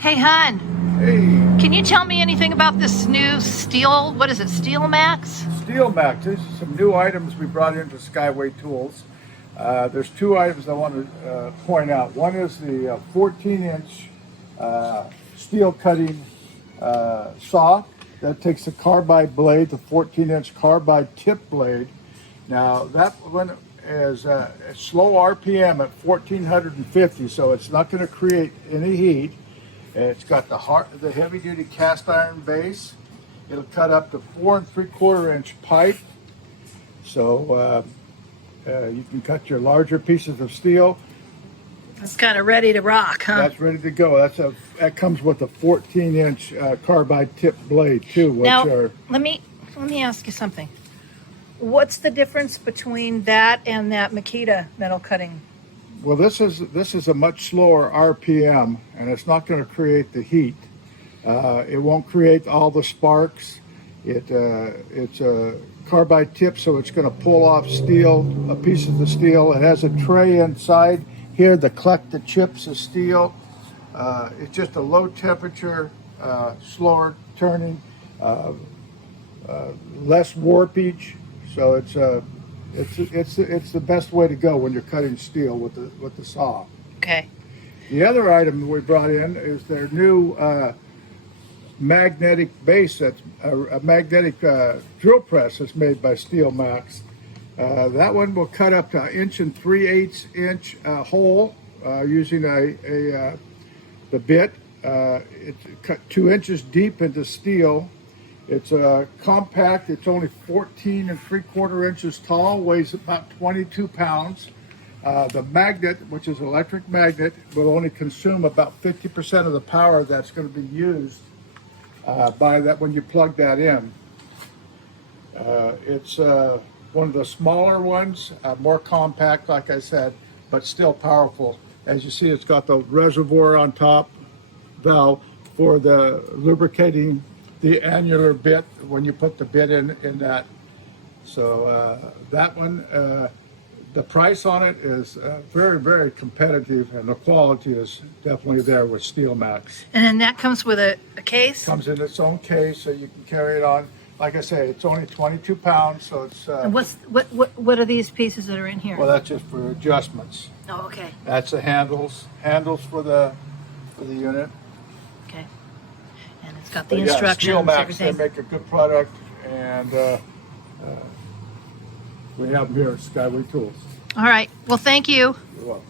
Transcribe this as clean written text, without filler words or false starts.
Hey, hon. Hey, Can you tell me anything about this new steel? What is it, Steelmax? Steelmax. These are some new items we brought into Skyway Tools. There's two items I want to point out. One is the 14-inch steel cutting saw that takes the carbide blade, the 14-inch carbide tip blade. Now that one is a slow RPM at 1450, so it's not going to create any heat. It's got the heavy-duty cast iron base. It'll cut up to 4 3/4 inch pipe, so you can cut your larger pieces of steel. It's kind of ready to rock, huh? That's ready to go. That comes with a 14-inch carbide tip blade too. Let me ask you something. What's the difference between that and that Makita metal cutting? Well, this is a much slower RPM, and it's not going to create the heat. It won't create all the sparks. It's a carbide tip, so it's going to pull off pieces of the steel. It has a tray inside here to collect the chips of steel. It's just a low temperature, slower turning, less warpage. So it's the best way to go when you're cutting steel with the saw. Okay. The other item we brought in is their new magnetic base. That's a magnetic drill press that's made by Steelmax. That one will cut up to 1 3/8 inch hole using the bit. It's cut 2 inches deep into steel. It's compact. It's only 14 3/4 inches tall, weighs about 22 pounds. The magnet, which is an electric magnet, will only consume about 50% of the power that's going to be used by that when you plug that in. It's one of the smaller ones, more compact, like I said, but still powerful. As you see, it's got the reservoir on top valve for the lubricating the annular bit when you put the bit in that. So that one, the price on it is very, very competitive, and the quality is definitely there with Steelmax. And then that comes with a case? Comes in its own case, so you can carry it on. Like I say, it's only 22 pounds, so it's... And what are these pieces that are in here? Well, that's just for adjustments. Oh, okay. That's the handles for the unit. Okay. And it's got the instructions, Steelmax, everything. they make a good product, and we have them here at Skyway Tools. All right. Well, thank you. You're welcome.